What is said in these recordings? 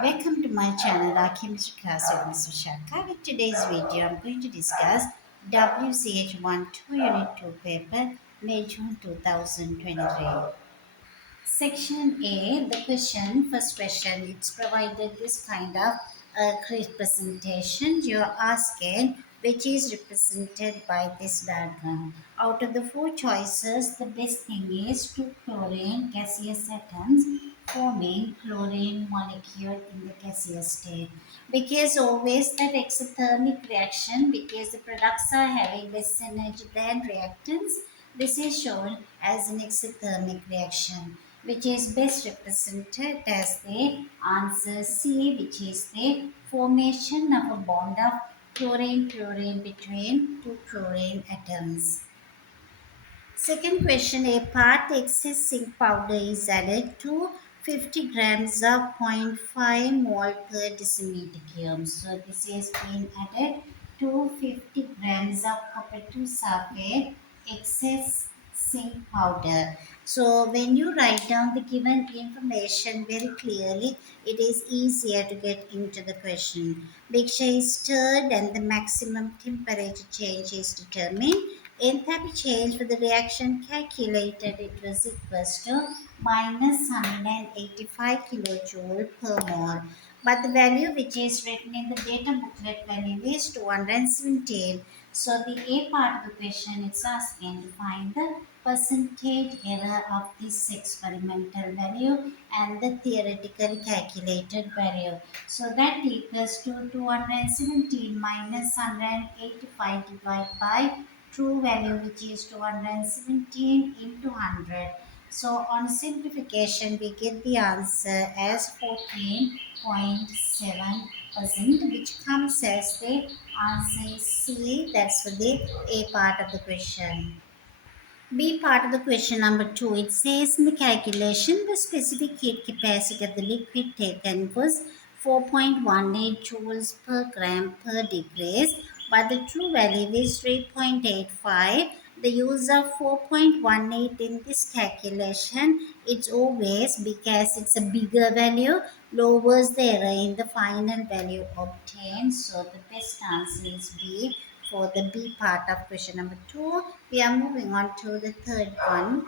Welcome to my channel, our chemistry class with Ms. Vishaka. With today's video, I'm going to discuss WCH1 2 Unit 2 paper, May June 2023. Section A, the question, first question, it's provided this kind of representation. You're asking which is represented by this diagram. Out of the four choices, the best thing is two chlorine gaseous atoms forming chlorine molecule in the gaseous state. Because always that exothermic reaction, because the products are having less energy than reactants, this is shown as an exothermic reaction, which is best represented as the answer C, which is the formation of a bond of chlorine-chlorine between two chlorine atoms. Second question, a part excess zinc powder is added to 50 grams of zero point 0.5 mole per decimeter cube. So this is being added to 50 grams of copper 2 sulfate excess zinc powder. So when you write down the given information very clearly, it is easier to get into the question. Mixture is stirred and the maximum temperature change is determined. Enthalpy change for the reaction calculated, it was equals to minus 185 kilojoule per mole. But the value which is written in the data booklet value is 217. So the A part of the question is asking to find the percentage error of this experimental value and the theoretically calculated value. So that equals to 217 minus 185 divided by true value, which is 217 into 100. So on simplification, we get the answer as 14.7%, which comes as the answer is C. That's for the A part of the question. B part of the question number 2, it says in the calculation the specific heat capacity of the liquid taken was 4.18 joules per gram per degree, but the true value is 3.85. The use of 4.18 in this calculation, it's always because it's a bigger value, lowers the error in the final value obtained. So the best answer is B for the B part of question number 2. We are moving on to the third one.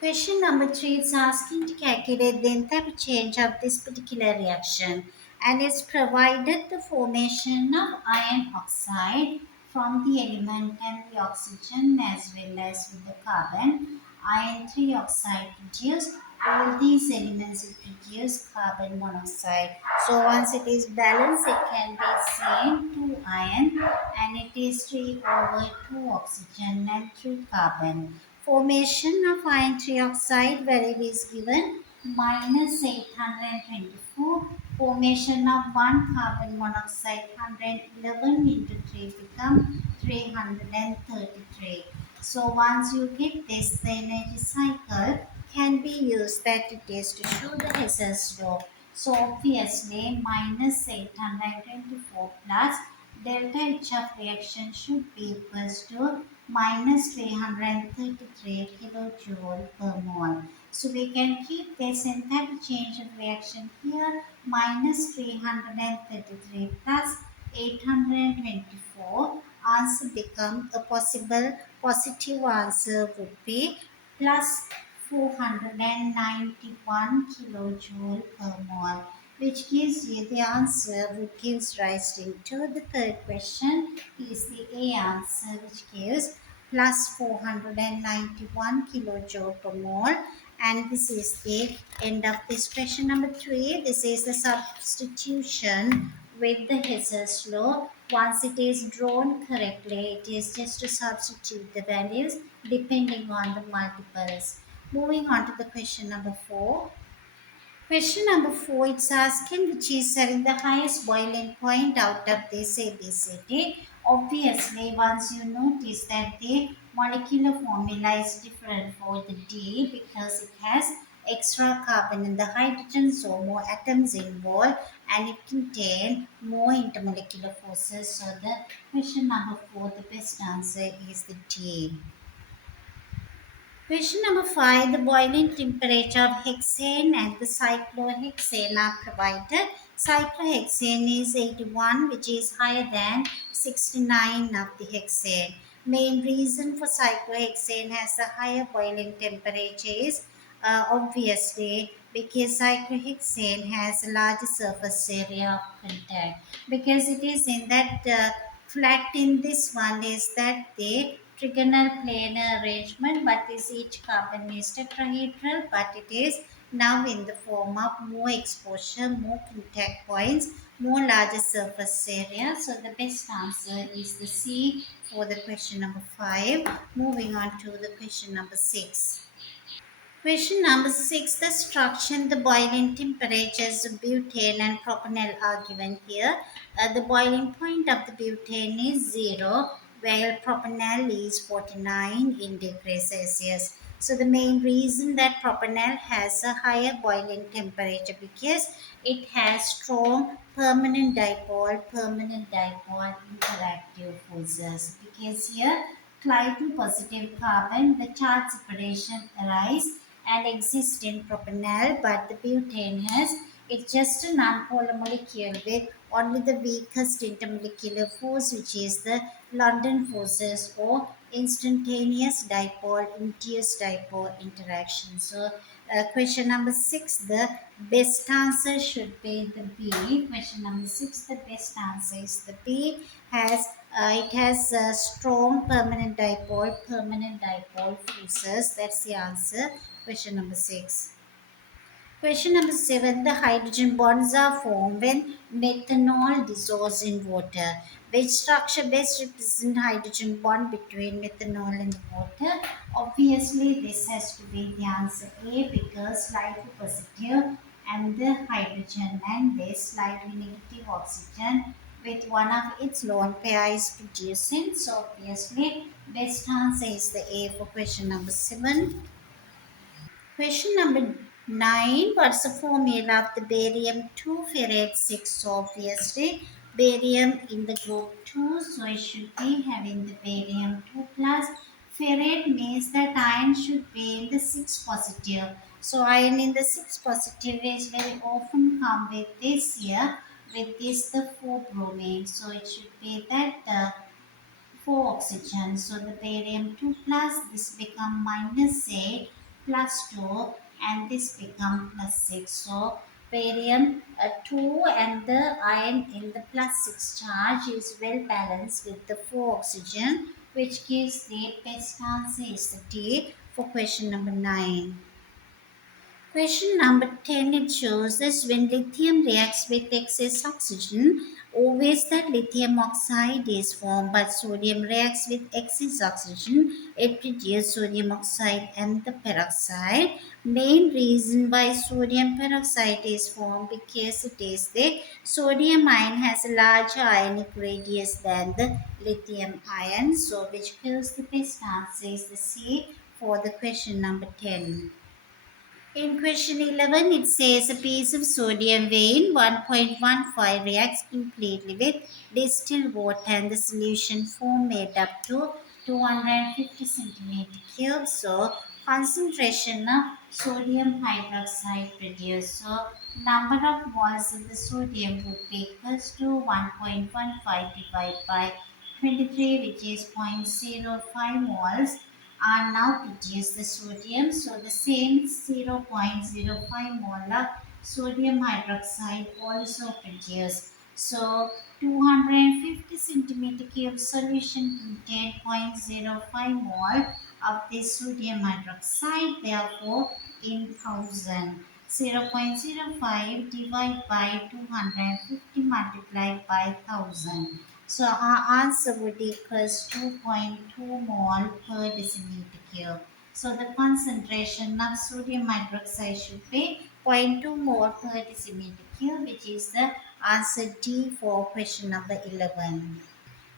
Question number 3 is asking to calculate the enthalpy change of this particular reaction, and it's provided the formation of iron oxide from the element and the oxygen as well as with the carbon. Iron trioxide produce, all these elements will produce carbon monoxide. So once it is balanced, it can be seen 2 iron and it is 3 over 2 oxygen and 3 carbon. Formation of iron trioxide value is given minus 824. Formation of 1 carbon monoxide 111 into 3 become 333. So once you get this, the energy cycle can be used that it is to show the Hess's law. So obviously minus 824 plus delta H of reaction should be equals to minus 333 kilojoule per mole. So we can keep this enthalpy change of reaction here minus 333 plus 824. Answer become a possible positive answer would be plus 491 kilojoule per mole, which gives you the answer which gives rise into the third question is the A answer, which gives plus 491 kilojoule per mole. And this is the end of this question number 3. This is the substitution with the Hess's law. Once it is drawn correctly, it is just to substitute the values depending on the multiples. Moving on to the question number 4. Question number 4, it's asking which is having the highest boiling point out of this ABCD. Obviously, once you notice that the molecular formula is different for the D because it has extra carbon in the hydrogen, so more atoms involved, and it contains more intermolecular forces. So the question number 4, the best answer is the D. Question number 5, the boiling temperature of hexane and the cyclohexane are provided. Cyclohexane is 81, which is higher than 69 of the hexane. Main reason for cyclohexane has a higher boiling temperature is obviously because cyclohexane has a larger surface area of contact. Because it is in that flat in this one is that the trigonal planar arrangement, but is each carbon is tetrahedral, but it is now in the form of more exposure, more contact points, more larger surface area. So the best answer is the C for the question number 5. Moving on to the question number 6. Question number 6. The structure and the boiling temperatures of butane and propanol are given here. The boiling point of the butane is 0, while propanol is 49 in degrees Celsius. So the main reason that propanol has a higher boiling temperature because it has strong permanent dipole interactive forces. Because here Cli2 positive carbon, the charge separation arise and exist in propanol, but the butane has it's just a non-polar molecule with only the weakest intermolecular force, which is the London forces or instantaneous dipole induced dipole interaction. So question number 6, the best answer should be the B. Question number 6, the best answer is the B. Has it has a strong permanent dipole forces. That's the answer. Question number 6. Question number 7. The hydrogen bonds are formed when methanol dissolves in water. Which structure best represents hydrogen bond between methanol and water? Obviously, this has to be the answer A because slightly positive and the hydrogen and this slightly negative oxygen with one of its lone pair is producing. So obviously, best answer is the A for question number 7. Question number 9. What's the formula of the barium 2 ferrate 6? Obviously, barium in the group 2, so it should be having the barium 2 plus. Ferrate means that iron should be in the 6 positive. So, iron in the 6 positive is very often come with this here, with this the 4 bromine. So, it should be that 4 oxygen. So the barium 2 plus this become minus 8 plus 2 and this become plus 6. So barium 2 and the iron in the plus 6 charge is well balanced with the 4 oxygen, which gives the best answer is the D for question number 9. Question number 10, it shows this when lithium reacts with excess oxygen, always that lithium oxide is formed, but sodium reacts with excess oxygen, it produces sodium oxide and the peroxide. Main reason why sodium peroxide is formed because it is the sodium ion has a larger ionic radius than the lithium ion, so which gives the best answer is the C for the question number 10. In question 11, it says a piece of sodium vein 1.15 reacts completely with distilled water and the solution form made up to 250 centimeter cubes. So, concentration of sodium hydroxide produced. So, number of moles of the sodium would be equals to 1.15 divided by 23, which is 0.05 moles are now produce the sodium. So the same 0.05 molar sodium hydroxide also produced. So 250 centimeter cube solution contain 0.05 mole of this sodium hydroxide. Therefore, in 1000. 0.05 divided by 250 multiplied by 1000. So our answer would equals 2.2 mole per decimeter cube. So the concentration of sodium hydroxide should be zero point 0.2 mole per decimeter cube, which is the answer D for question number 11.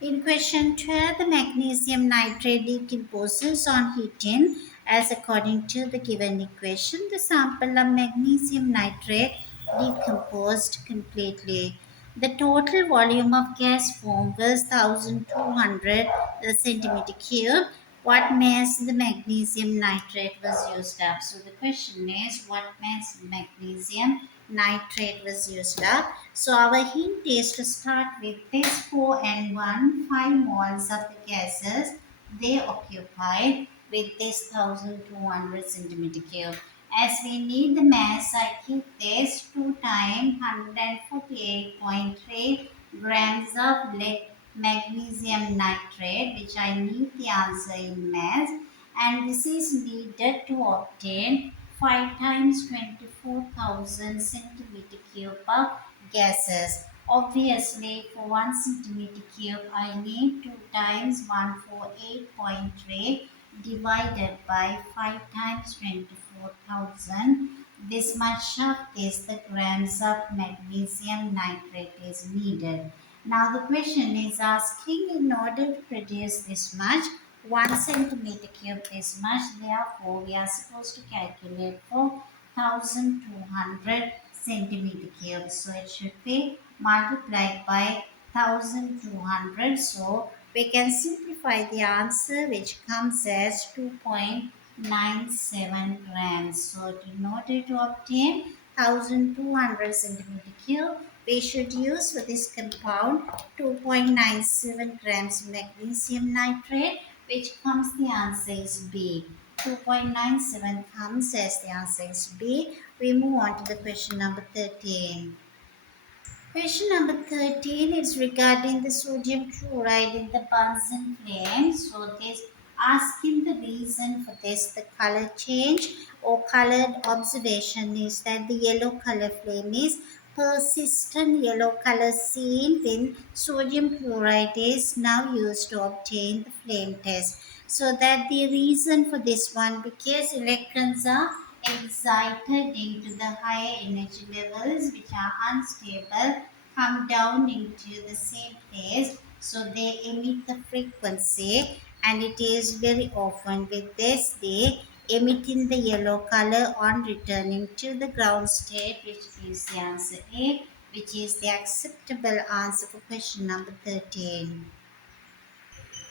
In question 12, the magnesium nitrate decomposes on heating as according to the given equation. The sample of magnesium nitrate decomposed completely. The total volume of gas formed was 1200 centimeter cube. What mass the magnesium nitrate was used up? So the question is what mass magnesium nitrate was used up. So our hint is to start with this 4N1, 5 moles of the gases they occupied with this 1200 centimeter cube. As we need the mass, I keep this 2 times 148.3 grams of magnesium nitrate, which I need the answer in mass, and this is needed to obtain 5 times 24,000 centimeter cube of gases. Obviously, for 1 centimeter cube, I need 2 times 148.3 divided by 5 times 24,000. This much of this, the grams of magnesium nitrate is needed. Now the question is asking, in order to produce this much, 1 centimeter cube this much, therefore we are supposed to calculate for 1200 centimeter cubes. So it should be multiplied by 1200. So we can simplify the answer, which comes as 2.97 grams. So in order to obtain 1200 centimeter cube, we should use for this compound 2.97 grams magnesium nitrate, which comes the answer is B. 2.97 comes as the answer is B. We move on to the question number 13. Question number 13 is regarding the sodium chloride in the Bunsen flame. So this asking the reason for this, the color change or colored observation is that the yellow color flame is persistent yellow color seen when sodium chloride is now used to obtain the flame test. So that the reason for this one, because electrons are excited into the higher energy levels which are unstable, come down into the same place, so they emit the frequency, and it is very often with this they emitting the yellow color on returning to the ground state, which is the answer A, which is the acceptable answer for question number 13.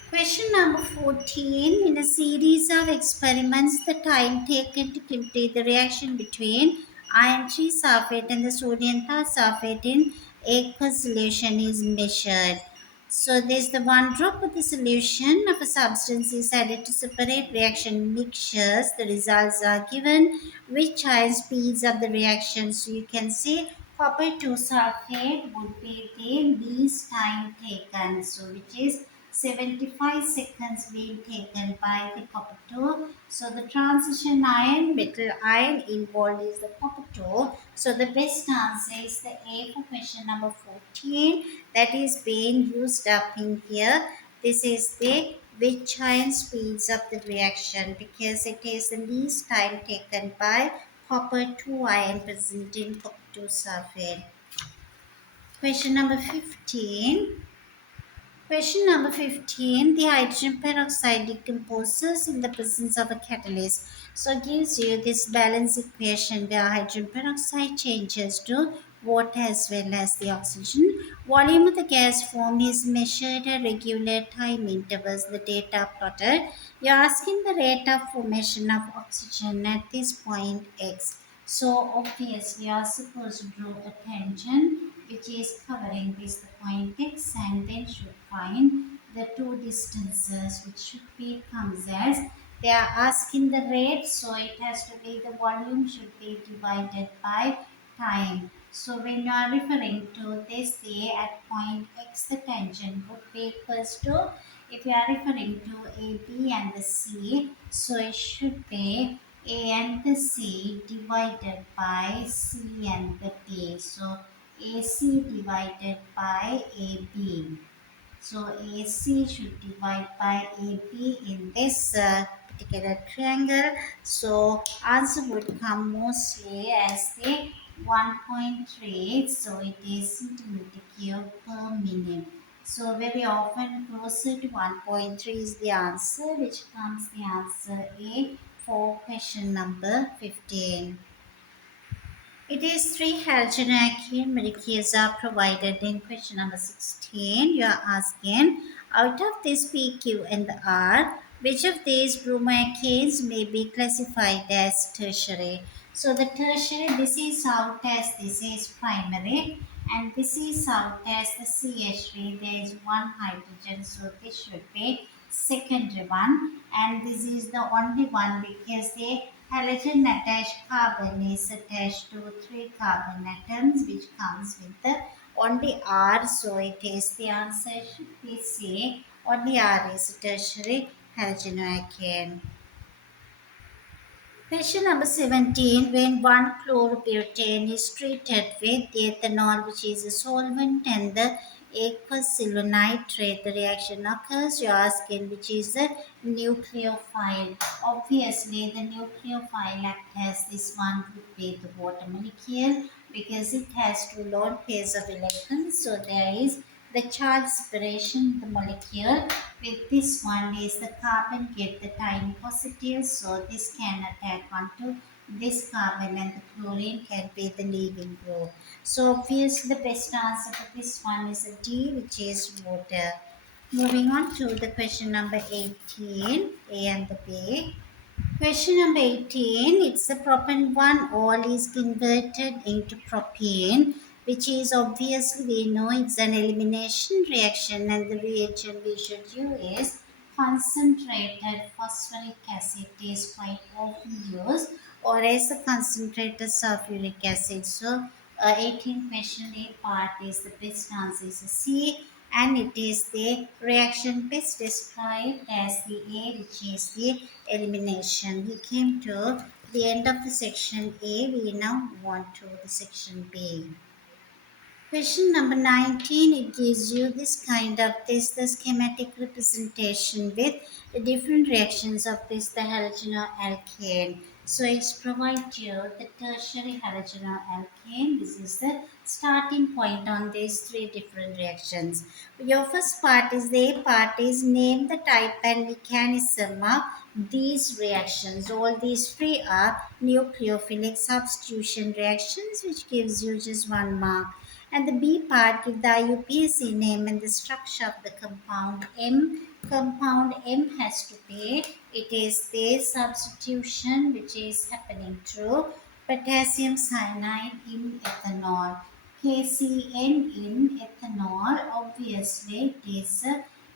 Question number 14. In a series of experiments, the time taken to complete the reaction between iron sulfate and the sodium sulfate in aqueous solution is measured. So there's the one drop of the solution of a substance is added to separate reaction mixtures. The results are given, which ion speeds up the reaction. So you can see copper 2 sulfate would be the least time taken. So which is 75 seconds being taken by the copper 2. So the transition ion, metal ion involved is the copper 2. So the best answer is the A for question number 14. That is being used up in here. This is the which ion speeds up the reaction, because it is the least time taken by copper 2 ion present in copper 2 sulfate. Question number 15. Question number 15. The hydrogen peroxide decomposes in the presence of a catalyst. So it gives you this balance equation where hydrogen peroxide changes to water as well as the oxygen. Volume of the gas form is measured at regular time intervals. The data plotted. You are asking the rate of formation of oxygen at this point X. So obviously you are supposed to draw a tangent which is covering this the point X, and then should find the two distances, which should be comes as, they are asking the rate, so it has to be the volume should be divided by time. So when you are referring to this, the at point X the tangent would be equals to, if you are referring to A, B and the C, so it should be A and the C divided by C and the D. So AC divided by AB. So AC should divide by AB in this particular triangle. So answer would come mostly as the 1.3. So it is centimeter cube per minute. So very often closer to 1.3 is the answer, which comes the answer A for question number 15. It is three halogen molecules are provided in question number 16. You are asking, out of this P, Q and the R, which of these bromoalkanes may be classified as tertiary? So the tertiary, this is out as this is primary, and this is out as the CH3. There is one hydrogen, so this should be secondary one, and this is the only one because the halogen attached carbon is attached to three carbon atoms, which comes with the only R. So it is the answer should be C. Only R is tertiary halogenoalkane. Question number 17. When one chlorobutane is treated with ethanol, which is a solvent, and the aqueous nitrate, the reaction occurs. You ask in which is the nucleophile. Obviously, the nucleophile act as this one would be the water molecule because it has two lone pairs of electrons. So there is the charge separation in the molecule. With this one is the carbon get the tiny positive, so this can attack onto this carbon and the chlorine can be the leaving group. So obviously the best answer for this one is a D, which is water. Moving on to the question number 18, A and the B. Question number 18, it's the propan 1 all is converted into propane, which is obviously we know it's an elimination reaction, and the reagent we should use is concentrated phosphoric acid is quite often used, or as the concentrated sulfuric acid. So 18 question A part is the best answer is C, and it is the reaction best described as the A, which is the elimination. We came to the end of the section A. We now move on to the section B. Question number 19, it gives you this kind of the schematic representation with the different reactions of the halogenoalkane. So it's provide you the tertiary halogenoalkane. This is the starting point on these three different reactions. Your first part is the A part is name the type and mechanism of these reactions. All these three are nucleophilic substitution reactions, which gives you just 1 mark. And the B part give the IUPAC name and the structure of the compound M. Compound M has to be, it is the substitution which is happening through potassium cyanide in ethanol. KCN in ethanol, obviously it is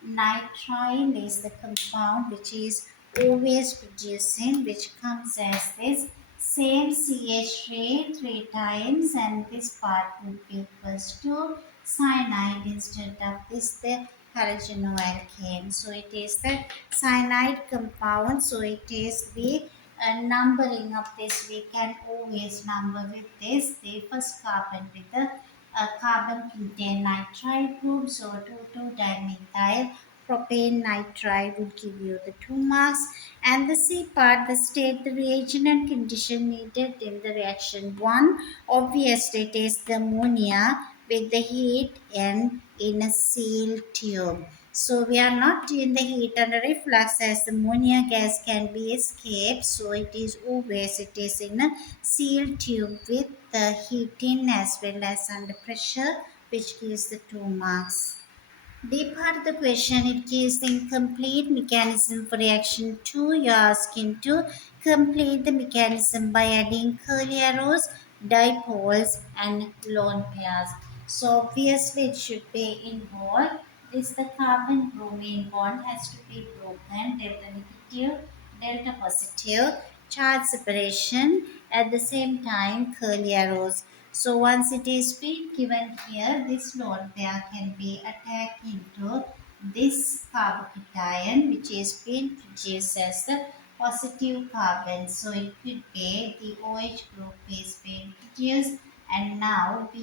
nitrile is the compound which is always producing, which comes as this same CH3 three times, and this part would be equals to cyanide instead of this the halogenoalkane. So it is the cyanide compound. So it is the numbering of this. We can always number with this the first carbon with the carbon contain nitrile group. So 2,2-dimethyl propane nitride would give you the 2 marks. And the C part, the state the reagent and condition needed in the reaction 1. Obviously, it is the ammonia with the heat and in a sealed tube. So we are not doing the heat under reflux as the ammonia gas can be escaped. So it is always it is in a sealed tube with the heating as well as under pressure, which gives the 2 marks. D part of the question, it gives the incomplete mechanism for reaction 2. You are asking to complete the mechanism by adding curly arrows, dipoles, and lone pairs. So obviously it should be involved. This the carbon bromine bond has to be broken, delta negative, delta positive, charge separation, at the same time curly arrows. So once it is been given here, this lone pair can be attacked into this carbocation, which is being produced as the positive carbon. So it could be the OH group is being produced, and now Br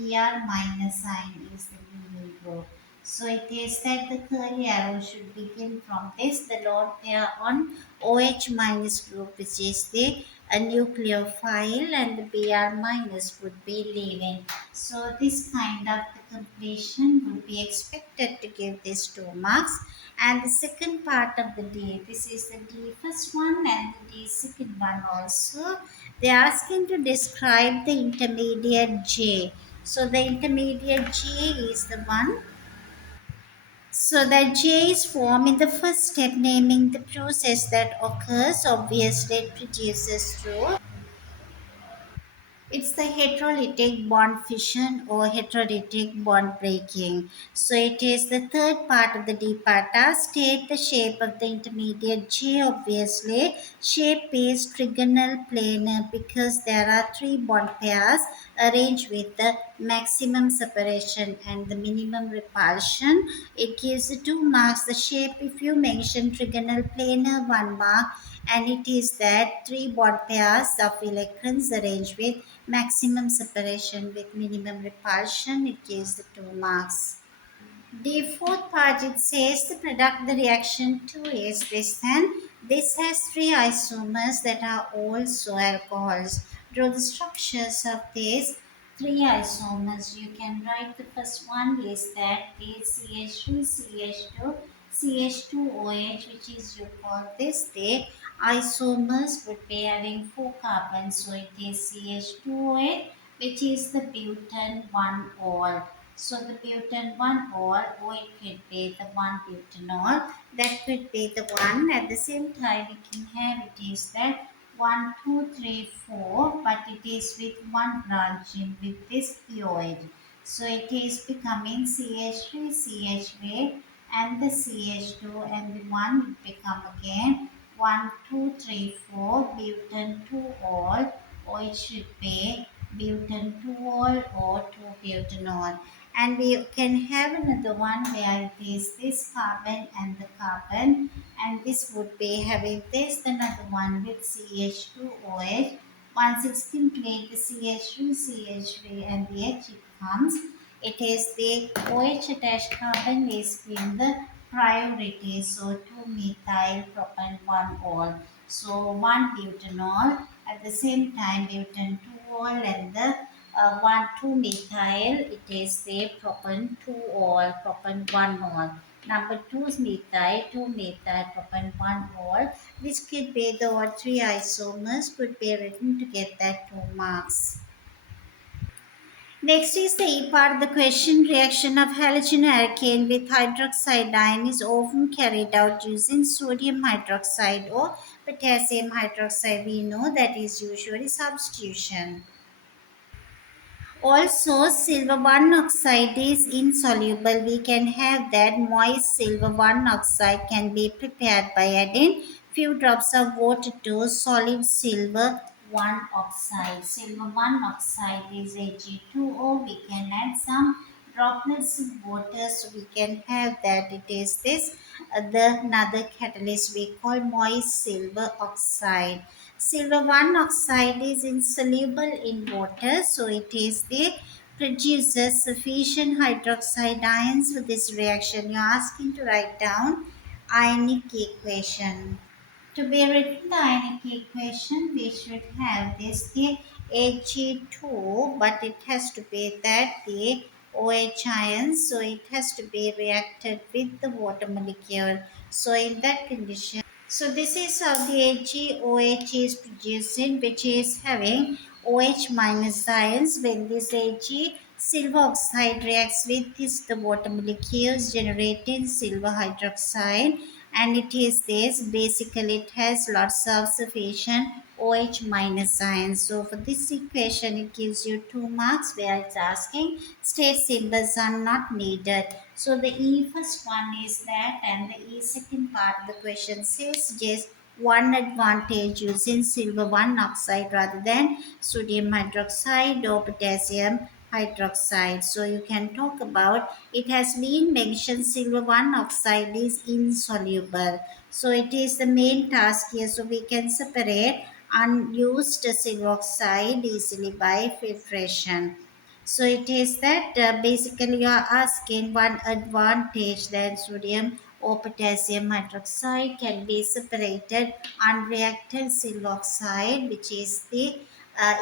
minus sign is the leaving group. So it is that the curly arrow should begin from this, the lone pair on OH minus group, which is the a nucleophile, and the Br minus would be leaving. So this kind of the completion would be expected to give this 2 marks. And the second part of the D, this is the D first one and the D second one also. They are asking to describe the intermediate J. So the intermediate J is the one, so that J is formed in the first step, naming the process that occurs. Obviously, it produces through It's the heterolytic bond fission or heterolytic bond breaking. So it is the third part of the D part. State the shape of the intermediate J. Obviously, shape is trigonal planar because there are three bond pairs arranged with the maximum separation and the minimum repulsion. It gives 2 marks. The shape, if you mention trigonal planar, 1 mark, and it is that three bond pairs of electrons arranged with maximum separation with minimum repulsion. It gives the 2 marks. The fourth part, it says the product of the reaction 2 is this, and this has three isomers that are also alcohols. Draw the structures of these three isomers. You can write the first one is that is CH3, CH2, CH2OH, which is you call this. The isomers would be having 4 carbons, so it is CH2OH, which is the butane 1 ol. So the butane 1 ol, or it could be the 1 butanol, that could be the one. At the same time, we can have it is that 1, 2, 3, 4, but it is with one branching with this POH. So it is becoming CH3, CH8, and the CH2, and the one will become again 1, 2, 3, 4, butane 2 ol, or it should be butane 2 ol or 2 butanol. And we can have another one where it is this carbon and the carbon, and this would be having this another one with CH2OH. Once it's complete, the CH2, CH3, and the H it comes. It is the OH attached carbon is given the priority, so 2 methyl propane 1 ol. So 1 butanol, at the same time butane 2 ol, and the 1 2 methyl, it is the propane 2 ol, propane 1 ol. Number 2 is methyl, 2 methyl propane 1 ol. This could be the all three isomers could be written to get that 2 marks. Next is the E part of the question. Reaction of halogenoalkane with hydroxide ion is often carried out using sodium hydroxide or potassium hydroxide. We know that is usually substitution. Also, silver 1 oxide is insoluble. We can have that moist silver 1 oxide can be prepared by adding few drops of water to solid silver 1 oxide. Silver 1 oxide is Ag2O. We can add some droplets of water, so we can have that it is this the another catalyst we call moist silver oxide. Silver 1 oxide is insoluble in water, so it is the produces sufficient hydroxide ions for this reaction. You're asking to write down ionic equation. To be written the ionic equation, we should have this the Ag2, but it has to be that the OH ions, so it has to be reacted with the water molecule. So in that condition, so this is how the AgOH is producing, which is having OH minus ions. When this Ag silver oxide reacts with this the water molecules generating silver hydroxide, and it is this basically it has lots of sufficient OH minus ions. So for this equation it gives you 2 marks where it's asking state symbols are not needed. So the E first one is that, and the E second part of the question says just one advantage using silver 1 oxide rather than sodium hydroxide or potassium hydroxide. So you can talk about it has been mentioned silver 1 oxide is insoluble. So it is the main task here. So we can separate unused silver oxide easily by filtration. So it is that basically you are asking one advantage that sodium or potassium hydroxide can be separated unreacted silver oxide, which is the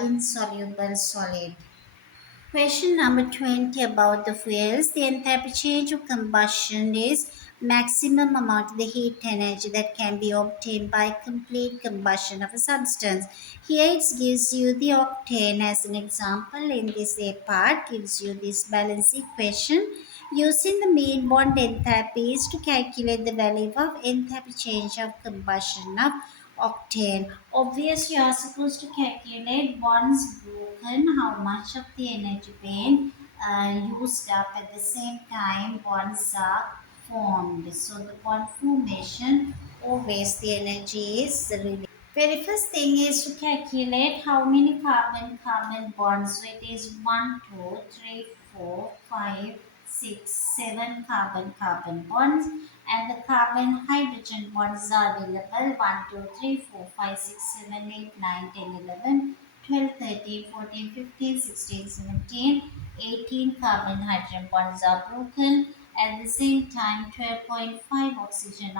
insoluble solid. Question number 20 about the fuels. The enthalpy change of combustion is maximum amount of the heat energy that can be obtained by complete combustion of a substance. Here it gives you the octane as an example. In this A part gives you this balance equation. Using the mean bond enthalpies to calculate the value of enthalpy change of combustion of octane. Obviously, you are supposed to calculate once broken how much of the energy being used up at the same time bonds are formed. So the bond formation always the energy is released. Very first thing is to calculate how many carbon bonds. So it is 1, 2, 3, 4, 5, 6, 7 carbon bonds, and the carbon hydrogen bonds are available 1, 2, 3, 4, 5, 6, 7, 8, 9, 10, 11, 12, 13, 14, 15, 16, 17, 18 carbon hydrogen bonds are broken. At the same time, 12.5 oxygen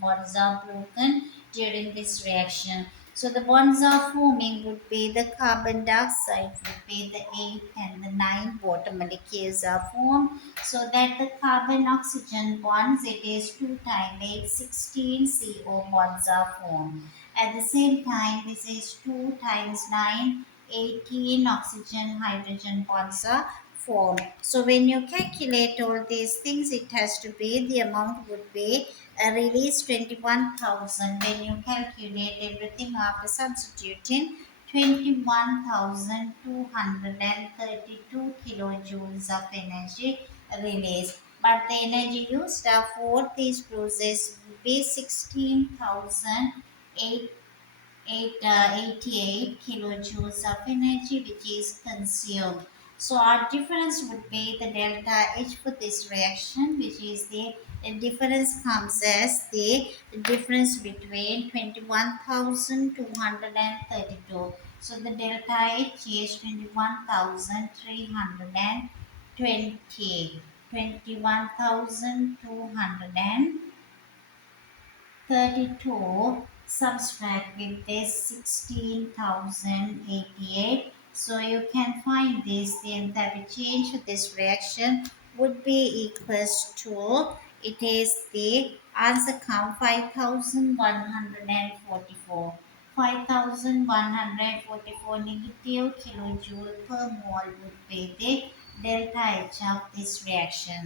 bonds are broken during this reaction. So the bonds are forming would be the carbon dioxide would be the 8 and the 9 water molecules are formed. So that the carbon oxygen bonds it is 2 times 8 16 CO bonds are formed. At the same time this is 2 times 9 18 oxygen hydrogen bonds are formed. So when you calculate all these things, it has to be the amount would be release 21,000. When you calculate everything after substituting 21,232 kilojoules of energy released. But the energy used for this process would be 16,008 88 kilojoules of energy which is consumed. So our difference would be the delta H for this reaction, which is the difference comes as the difference between 21,232. So the delta H is 21,320. 21,232 subtract with this 16,088. So you can find this the enthalpy change of this reaction would be equals to it is the answer come 5,144. 5,144 negative kilojoule per mole would be the delta H of this reaction.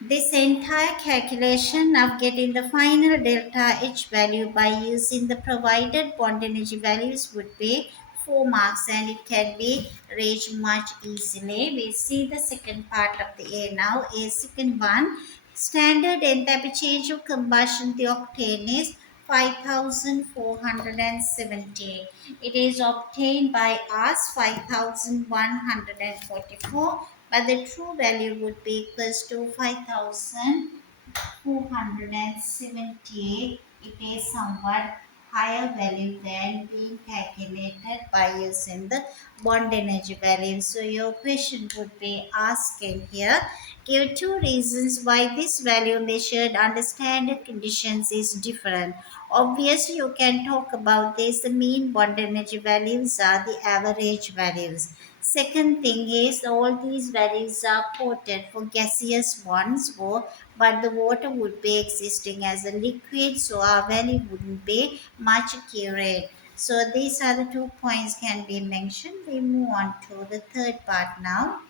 This entire calculation of getting the final delta H value by using the provided bond energy values would be 4 marks and it can be reached much easily. We see the second part of the A now. A second one, standard enthalpy change of combustion the octane is 5470. It is obtained by us 5144, but the true value would be equals to 5,478. It is somewhat higher value than being calculated by using the bond energy value. So your question would be asking here, give two reasons why this value measured under standard conditions is different. Obviously, you can talk about this. The mean bond energy values are the average values. Second thing is all these values are quoted for gaseous ones, but the water would be existing as a liquid, so our value wouldn't be much accurate. So these are the 2 points can be mentioned. We move on to the third part now.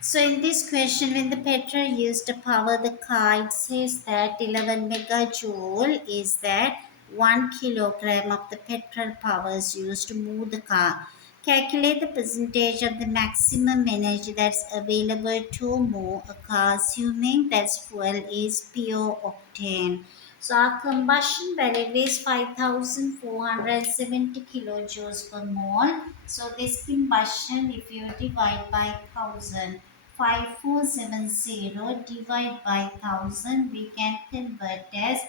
So in this question, when the petrol used to power the car, it says that 11 megajoule is that 1 kilogram of the petrol power is used to move the car. Calculate the percentage of the maximum energy that's available to move a car, assuming that fuel is pure octane. So our combustion value is 5,470 kilojoules per mole. So this combustion, if you divide by 1,000, 5470 divided by 1,000, we can convert as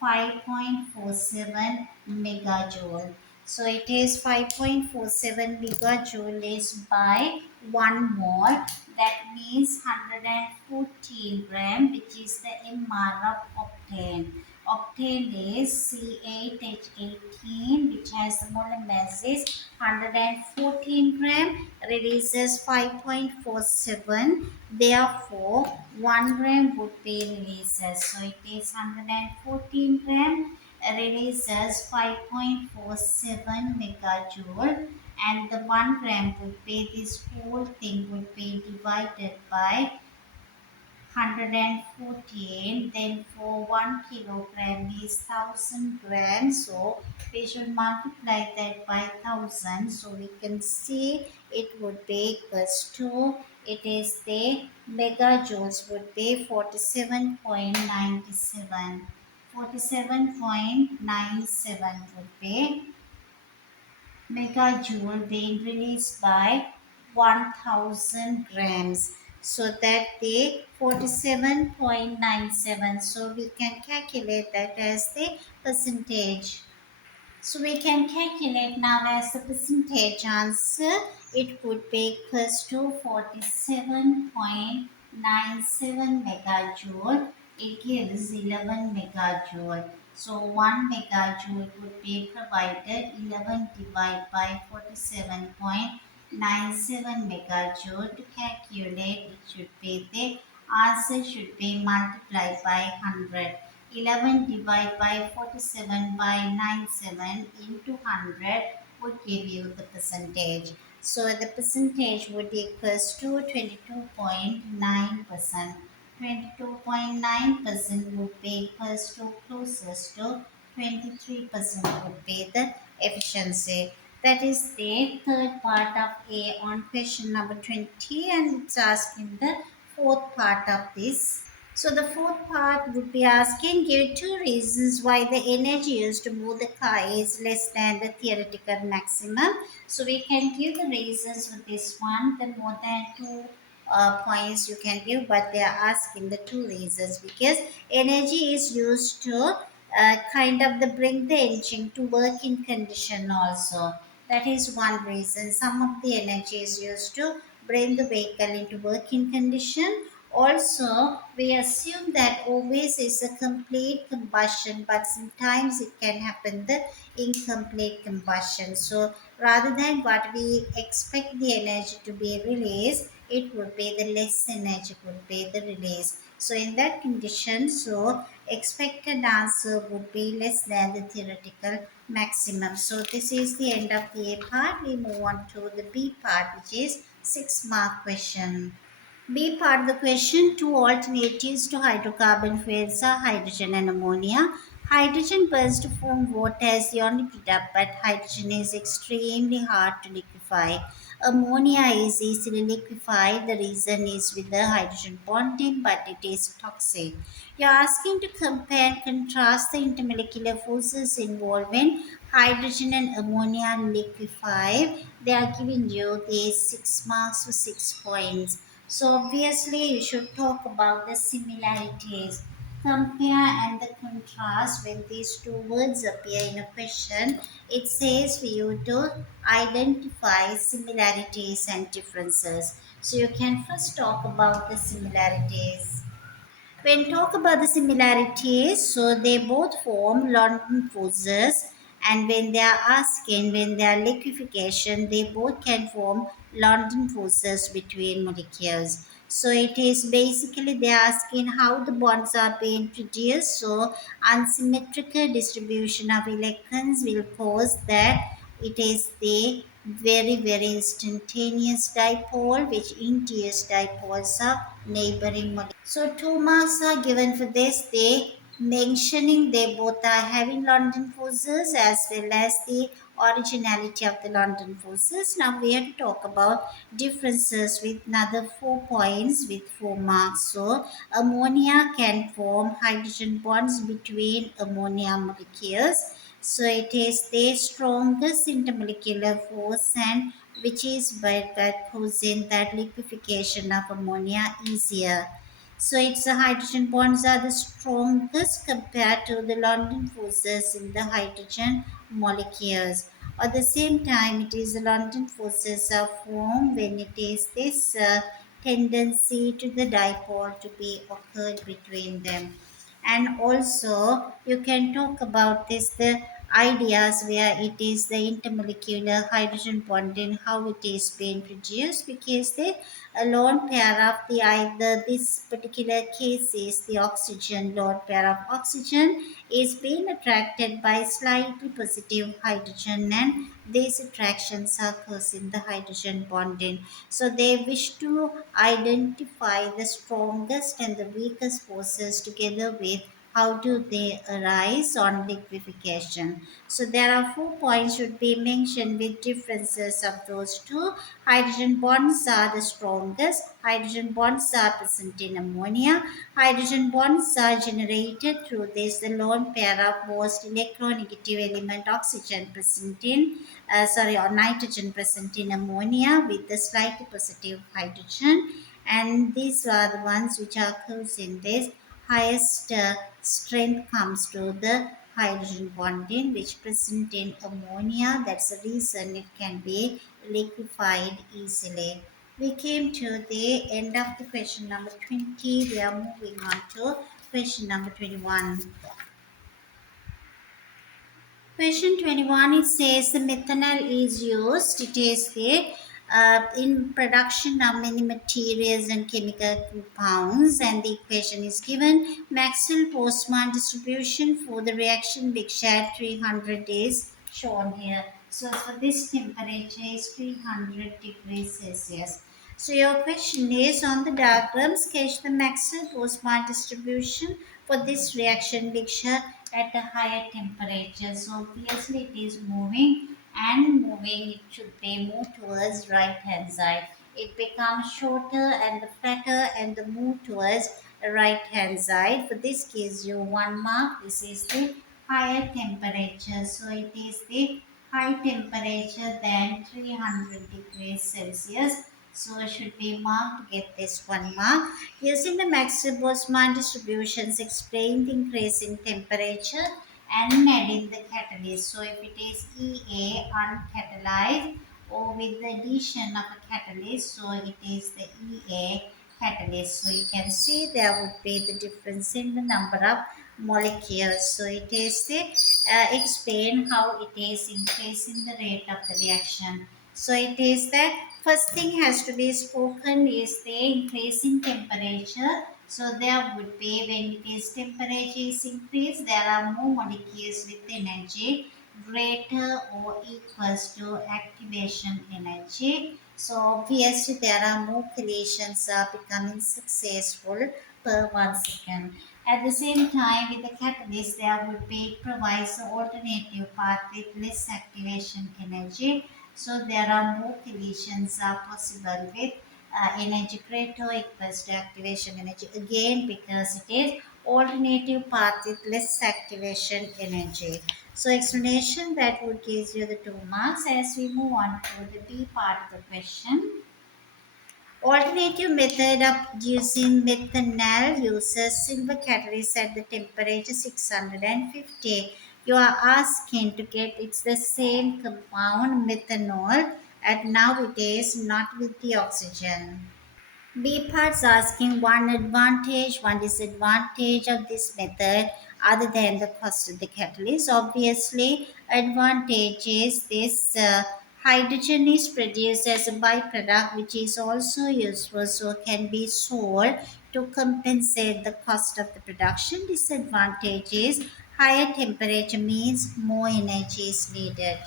5.47 megajoule. So it is 5.47 megajoule is by 1 mole. That means 114 gram, which is the MR of octane. Octane is C8H18, which has the molar mass is 114 gram, releases 5.47. Therefore, 1 gram would be releases. So it is 114 gram, releases 5.47 megajoule, and the 1 gram would be this whole thing would be divided by 114, then for 1 kilogram is 1000 grams, so we should multiply that by 1000, so we can see it would be equals to, it is the megajoules would be 47.97, 47.97 would be megajoule being released by 1000 grams. So that the 47.97. So we can calculate that as the percentage. So we can calculate now as the percentage answer. It would be equals to 47.97 megajoule. It gives 11 megajoule. So 1 megajoule would be provided, 11 divided by 47.97 megajoule. To calculate, it should be the answer should be multiplied by 100. 11 divided by 47 by 97 into 100 would give you the percentage. So the percentage would equals to 22.9%. 22.9% would be equals to closest to 23% would be the efficiency. That is the third part of A on question number 20, and it's asking the fourth part of this. So the fourth part would be asking, give two reasons why the energy used to move the car is less than the theoretical maximum. So we can give the reasons for this one. The more than two points you can give, but they are asking the two reasons because energy is used to kind of the bring the engine to working condition also. That is one reason. Some of the energy is used to bring the vehicle into working condition. Also, we assume that always is a complete combustion, but sometimes it can happen the incomplete combustion. So, rather than what we expect the energy to be released, it would be the less energy would be the release. So, in that condition, so expected answer would be less than the theoretical maximum. So, this is the end of the A part. We move on to the B part, which is 6-mark question. B part of the question, two alternatives to hydrocarbon fuels are hydrogen and ammonia. Hydrogen burns to form water as the only product, but hydrogen is extremely hard to liquefy. Ammonia is easily liquefied. The reason is with the hydrogen bonding, but it is toxic. You're asking to compare and contrast the intermolecular forces involved when hydrogen and ammonia liquefy. They are giving you the 6 marks for 6 points. So obviously you should talk about the similarities. Compare and the contrast when these two words appear in a question. It says for you to identify similarities and differences. So you can first talk about the similarities. When talk about the similarities, so they both form London forces, and when they are asking, when they are liquefaction, they both can form London forces between molecules. So it is basically they are asking how the bonds are being produced. So unsymmetrical distribution of electrons will cause that it is the very instantaneous dipole which induced dipoles are neighboring molecules. So 2 marks are given for this. They mentioning they both are having London forces as well as the originality of the London forces. Now we have to talk about differences with another 4 points with 4 marks. So ammonia can form hydrogen bonds between ammonia molecules. So it is the strongest intermolecular force and which is by that causing that liquefaction of ammonia easier. So its hydrogen bonds are the strongest compared to the London forces in the hydrogen molecules. At the same time, it is the London forces are formed when it is this tendency to the dipole to be occurred between them. And also you can talk about this the ideas where it is the intermolecular hydrogen bond and how it is being produced, because the a lone pair of the either this particular case is the oxygen lone pair of oxygen is being attracted by slightly positive hydrogen, and these attractions are causing the hydrogen bonding. So they wish to identify the strongest and the weakest forces together with how do they arise on liquefaction. So there are 4 points should be mentioned with differences of those two. Hydrogen bonds are the strongest. Hydrogen bonds are present in ammonia. Hydrogen bonds are generated through this the lone pair of most electronegative element oxygen present in or nitrogen present in ammonia with the slightly positive hydrogen, and these are the ones which are causing this highest strength comes to the hydrogen bonding which present in ammonia. That's the reason it can be liquefied easily. We came to the end of the question number 20. We are moving on to question number 21. Question 21, it says the methanol is used. It is the in production of many materials and chemical compounds, and the equation is given. Maxwell Postman distribution for the reaction mixture at 300 is shown here. So for this temperature is 300 degrees Celsius. So your question is on the diagram sketch the Maxwell Postman distribution for this reaction mixture at a higher temperature. So obviously it is moving and moving, it should be move towards right hand side. It becomes shorter and flatter and the move towards right hand side. For this gives you 1 mark. This is the higher temperature. So it is the high temperature than 300 degrees Celsius. So it should be marked to get this 1 mark. Using the Maxwell-Boltzmann distributions, explain the increase in temperature and adding the catalyst. So if it is EA uncatalyzed or with the addition of a catalyst, so it is the EA catalyst. So you can see there would be the difference in the number of molecules. So it is the explain how it is increasing the rate of the reaction. So it is that first thing has to be spoken is the increase in temperature. So there would be when it is temperature is increased, there are more molecules with energy greater or equals to activation energy. So obviously there are more collisions are becoming successful per 1 second. At the same time, with the catalyst, there would be provides an alternative path with less activation energy. So there are more collisions are possible with energy greater equals to activation energy again because it is alternative path with less activation energy. So explanation that would give you the 2 marks. As we move on to the B part of the question. Alternative method of using methanol uses silver catalyst at the temperature 650. You are asking to get it's the same compound methanol and now it is not with the oxygen. B parts asking one advantage, one disadvantage of this method other than the cost of the catalyst. Obviously, advantage is this hydrogen is produced as a byproduct which is also useful so can be sold to compensate the cost of the production. Disadvantage is higher temperature means more energy is needed.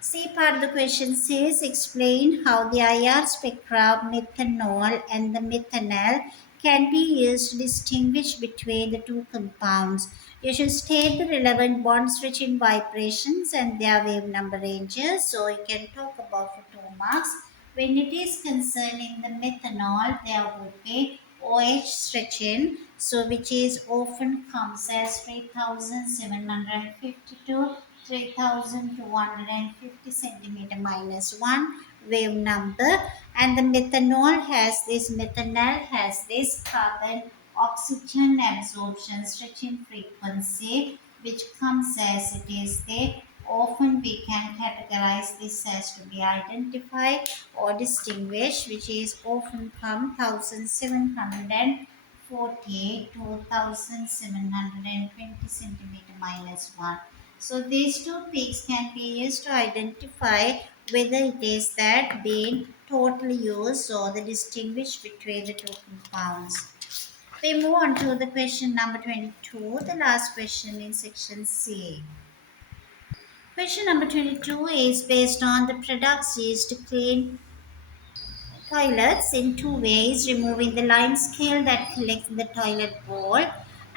C part of the question says explain how the IR spectra of methanol and the methanol can be used to distinguish between the two compounds. You should state the relevant bond stretching vibrations and their wave number ranges. So you can talk about for 2 marks. When it is concerning the methanol, there would be OH stretching, so which is often comes as 3752 3250 centimeter minus 1 wave number, and the methanol has this carbon oxygen absorption stretching frequency which comes as it is the often we can categorize this as to be identified or distinguished which is often come 1748 to 1720 centimeter minus 1. So these two peaks can be used to identify whether it is that being totally used or the distinguish between the two compounds. We move on to the question number 22, the last question in section C. Question number 22 is based on the products used to clean toilets in two ways, removing the lime scale that collects in the toilet bowl,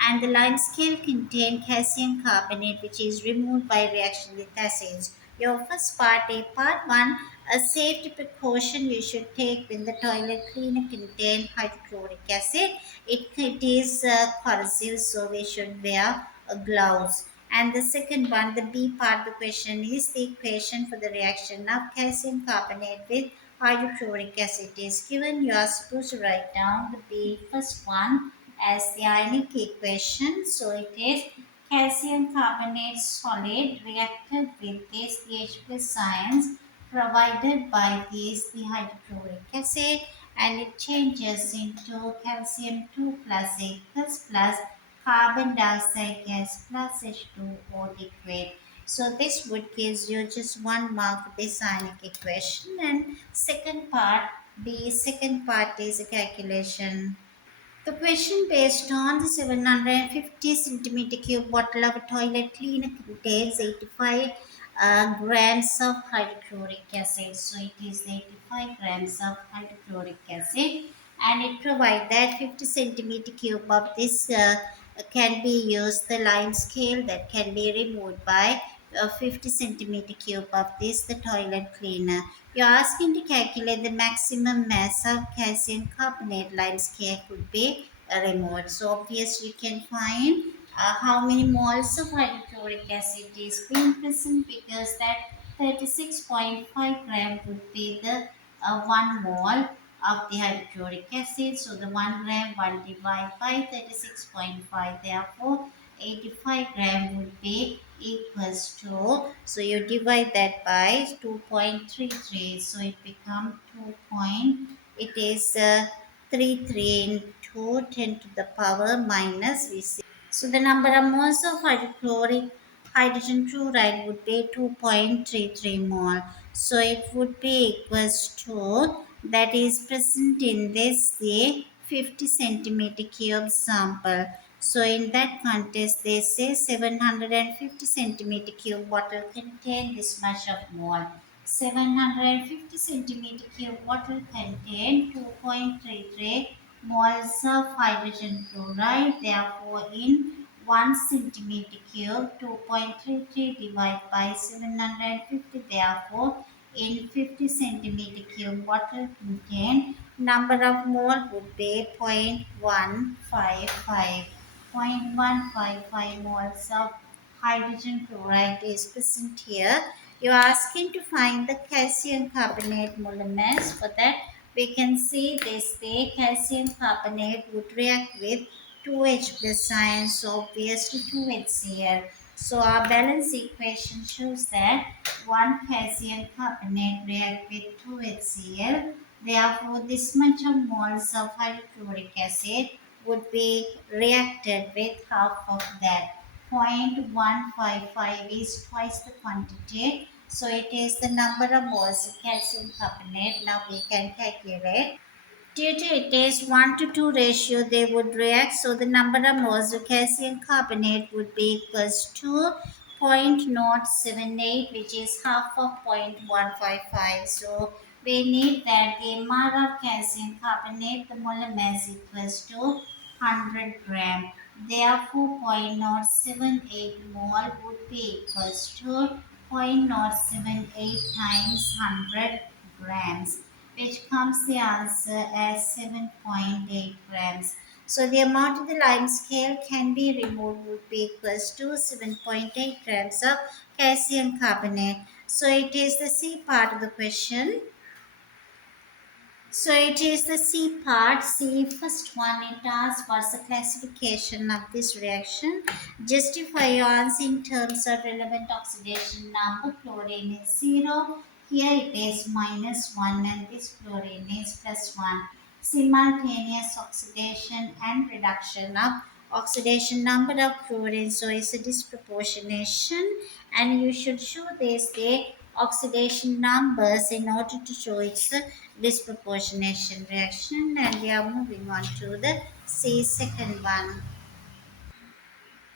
and the lime scale contain calcium carbonate which is removed by reaction with acids. Your first part, A part 1, a safety precaution you should take when the toilet cleaner contain hydrochloric acid. It is corrosive, so we should wear gloves. And the second one, the B part of the question is the equation for the reaction of calcium carbonate with hydrochloric acid is given. You are supposed to write down the B first one as the ionic equation. So it is calcium carbonate solid reacted with this H plus ions provided by this the hydrochloric acid, and it changes into calcium 2 plus aqueous plus carbon dioxide gas plus H2O liquid. So this would gives you just 1 mark for this ionic equation. And second part is a calculation. The question based on the 750 centimeter cube bottle of a toilet cleaner contains 85 grams of hydrochloric acid. So it is 85 grams of hydrochloric acid, and it provides that 50 centimeter cube of this can be used the lime scale that can be removed by 50 centimeter cube of this the toilet cleaner. You're asking to calculate the maximum mass of calcium carbonate lime scale could be removed. So obviously you can find how many moles of hydrochloric acid is being present, because that 36.5 gram would be the 1 mole of the hydrochloric acid. So the 1 gram 1 divided by 36.5, therefore 85 gram would be equals to, so you divide that by 2.33, so it becomes 2 point, it is 33 into 10 to the power minus Vc. So the number of moles of hydrochloric hydrogen fluoride would be 2.33 mole. So it would be equals to, that is present in this the 50 centimeter cube sample. So in that context they say 750 centimeter cube bottle contain this much of mole. 750 centimeter cube bottle contain 2.33 moles of hydrogen fluoride. Therefore, in 1 centimeter cube, 2.33 divided by 750. Therefore, in 50 centimeter cube bottle contain number of mole would be 0.155. 0.155 moles of hydrogen chloride is present here. You are asking to find the calcium carbonate molar mass. For that, we can see this the calcium carbonate would react with 2H plus ions, so obviously 2HCl. So our balance equation shows that 1 calcium carbonate react with 2HCl. Therefore, this much of moles of hydrochloric acid would be reacted with half of that. 0.155 is twice the quantity. So it is the number of moles of calcium carbonate. Now we can calculate. Due to it is 1 to 2 ratio, they would react. So the number of moles of calcium carbonate would be equals to 0.078, which is half of 0.155. So we need that the amount of calcium carbonate, the molar mass equals to 100 gram. Therefore, 0.078 mole would be equals to 0.078 times 100 grams, which comes the answer as 7.8 grams. So the amount of the lime scale can be removed would be equals to 7.8 grams of calcium carbonate. So it is the C part of the question. So it is the C part. C first one, it asks what's the classification of this reaction. Justify your answer in terms of relevant oxidation number. Chlorine is 0. Here it is -1 and this chlorine is +1. Simultaneous oxidation and reduction of oxidation number of chlorine, so it's a disproportionation, and you should show this the oxidation numbers in order to show its disproportionation reaction. And we are moving on to the C second one.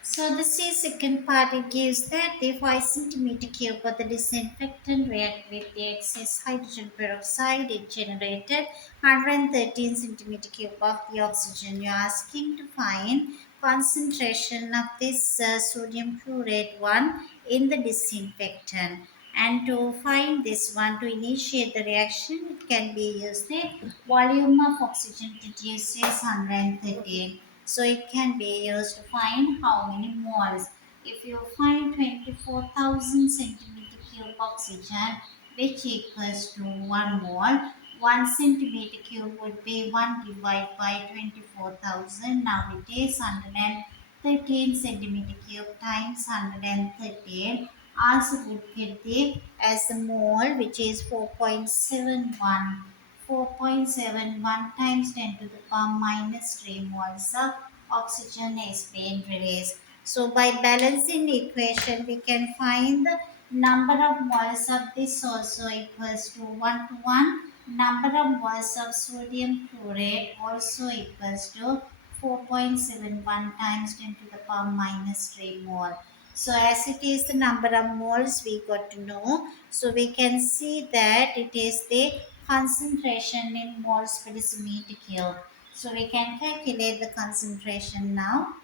So the C second part, it gives that the 5 centimeter cube of the disinfectant react with the excess hydrogen peroxide, it generated 113 centimeter cube of the oxygen. You are asking to find concentration of this sodium chlorate one in the disinfectant. And to find this one, to initiate the reaction, it can be used the volume of oxygen produced is 113. So it can be used to find how many moles. If you find 24,000 centimeter cube oxygen, which equals to 1 mole, 1 centimeter cube would be 1 divided by 24,000. Now it is 113 centimeter cube times 113. Also would get the as the mole, which is 4.71. 4.71 times 10 to the power minus 3 moles of oxygen is being released. So by balancing the equation, we can find the number of moles of this also equals to 1 to 1. Number of moles of sodium chlorate also equals to 4.71 times 10 to the power minus 3 mole. So as it is the number of moles we got to know, so we can see that it is the concentration in moles per decimeter cube. So we can calculate the concentration now.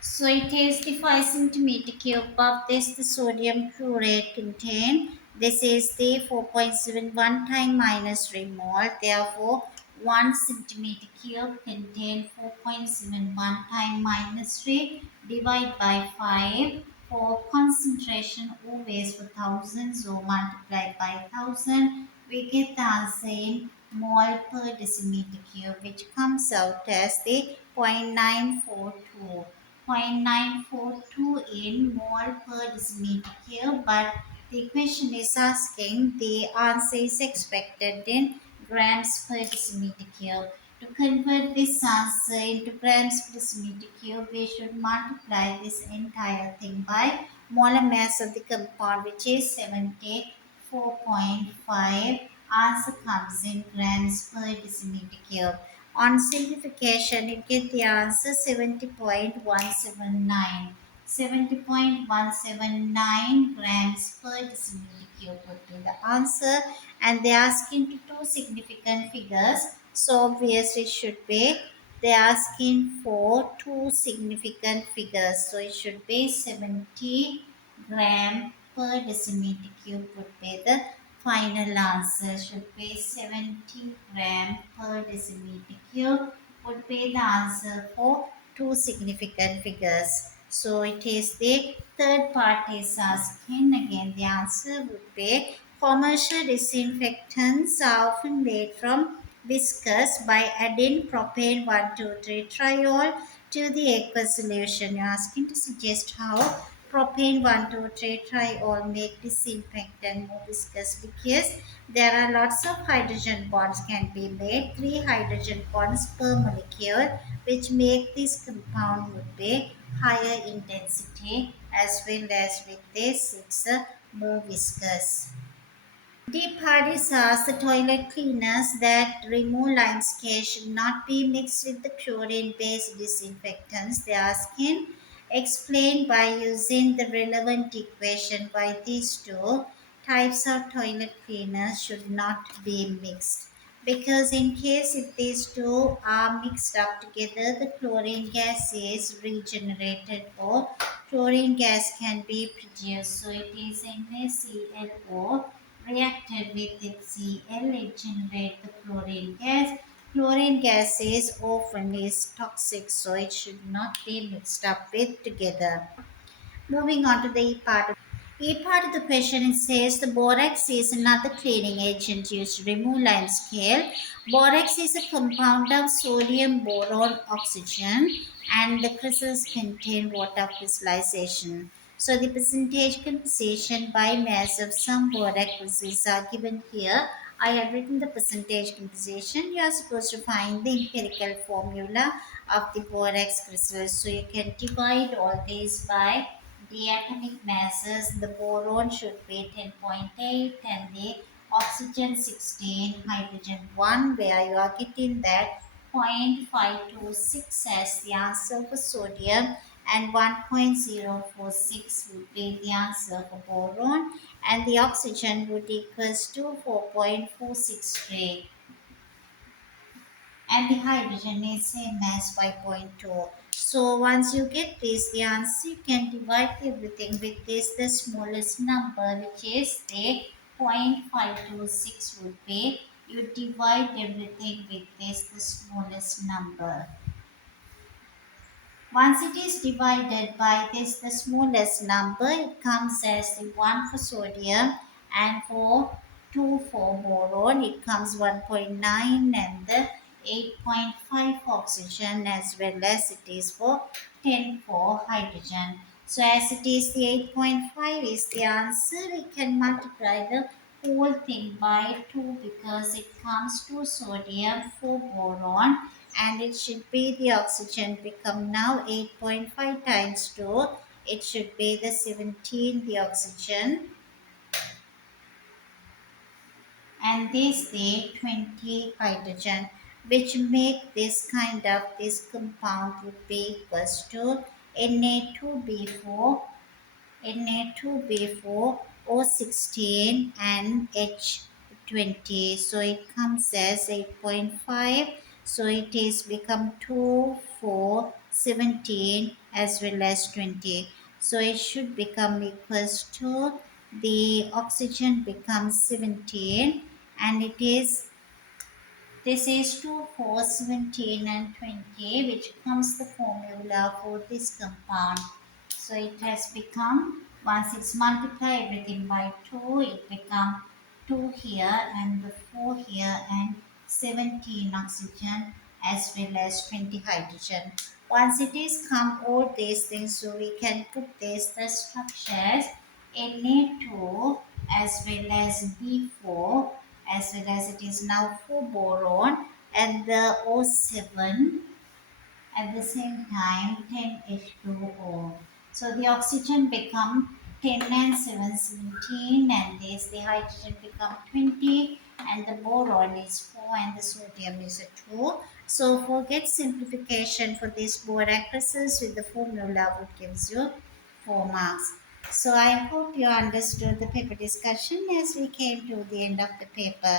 So it is the 5 centimeter cube of this the sodium chlorate contained. This is the 4.71 time minus 3 mole. Therefore, 1 centimeter cube contain 4.71 time minus 3 divided by 5. For concentration always for thousand, so multiplied by 1000, we get the answer in mole per decimeter cube, which comes out as the 0.942. 0.942 in mole per decimeter cube, but the question is asking the answer is expected in grams per decimeter cube. To convert this answer into grams per decimeter cube, we should multiply this entire thing by molar mass of the compound, which is 74.5. Answer comes in grams per decimeter cube. On simplification, you get the answer 70.179. 70.179 grams per decimeter cube would be the answer. And they are asking to two significant figures. So obviously it should be, they are asking for two significant figures. So it should be 70 gram per decimeter cube would be the final answer. Should be 70 gram per decimeter cube would be the answer for two significant figures. So it is the third part is asking. Again, the answer would be commercial disinfectants are often made from viscous by adding propane 1,2,3 triol to the aqueous solution. You're asking to suggest how propane 1,2,3 triol make disinfectant more viscous, because there are lots of hydrogen bonds can be made, 3 hydrogen bonds per molecule, which make this compound would be higher intensity, as well as with this it's more viscous. Deep Hardy says the toilet cleaners that remove limescale should not be mixed with the chlorine-based disinfectants. They are asking explained by using the relevant equation why these two types of toilet cleaners should not be mixed. Because in case if these two are mixed up together, the chlorine gas is regenerated or chlorine gas can be produced. So it is NaClO reacted with HCl, it generates the chlorine gas. Chlorine gas is often is toxic, so it should not be mixed up with together. Moving on to the E part. E part of the question, it says the borax is another cleaning agent used to remove limescale. Borax is a compound of sodium, boron, oxygen, and the crystals contain water crystallization. So the percentage composition by mass of some borax crystals are given here. I have written the percentage composition. You are supposed to find the empirical formula of the borax crystals. So you can divide all these by the atomic masses. The boron should be 10.8 and the oxygen 16, hydrogen 1, where you are getting that 0.526 as the answer for sodium and 1.046 would be the answer for boron, and the oxygen would equals to 4.463, and the hydrogen is same as 5.2. So once you get this, the answer you can divide everything with this the smallest number, which is the 0.526 would be. You divide everything with this the smallest number. Once it is divided by this, the smallest number, it comes as the 1 for sodium, and for 2 for boron, it comes 1.9, and the 8.5 for oxygen, as well as it is for 10 for hydrogen. So as it is the 8.5 is the answer, we can multiply the whole thing by 2 because it comes to sodium for boron, and it should be the oxygen become now 8.5 times 2. It should be the 17 the oxygen, and this the 20 hydrogen, which make this kind of this compound would be equals to Na2B4, Na2B4, O16, and H20. So it comes as 8.5. So it is become 2, 4, 17 as well as 20. So it should become equals to the oxygen becomes 17, and it is this is 2, 4, 17, and 20, which becomes the formula for this compound. So it has become, once it's multiplied everything by 2, it becomes 2 here and the 4 here and 17 oxygen as well as 20 hydrogen. Once it is come all these things, so we can put this the structures Na2 as well as B4 as well as it is now 4 boron and the O7 at the same time 10H2O. So the oxygen become 10 and 7, 17, and this the hydrogen become 20, and the boron is 4 and the sodium is a 2. So for get simplification for this borax crystals with the formula would gives you 4 marks. So I hope you understood the paper discussion as we came to the end of the paper.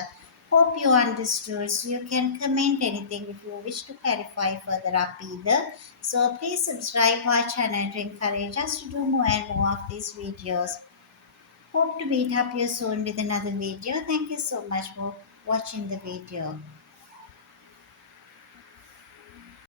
Hope you understood. So you can comment anything if you wish to clarify further up either. So please subscribe our channel to encourage us to do more and more of these videos. Hope to meet up you soon with another video. Thank you so much for watching the video.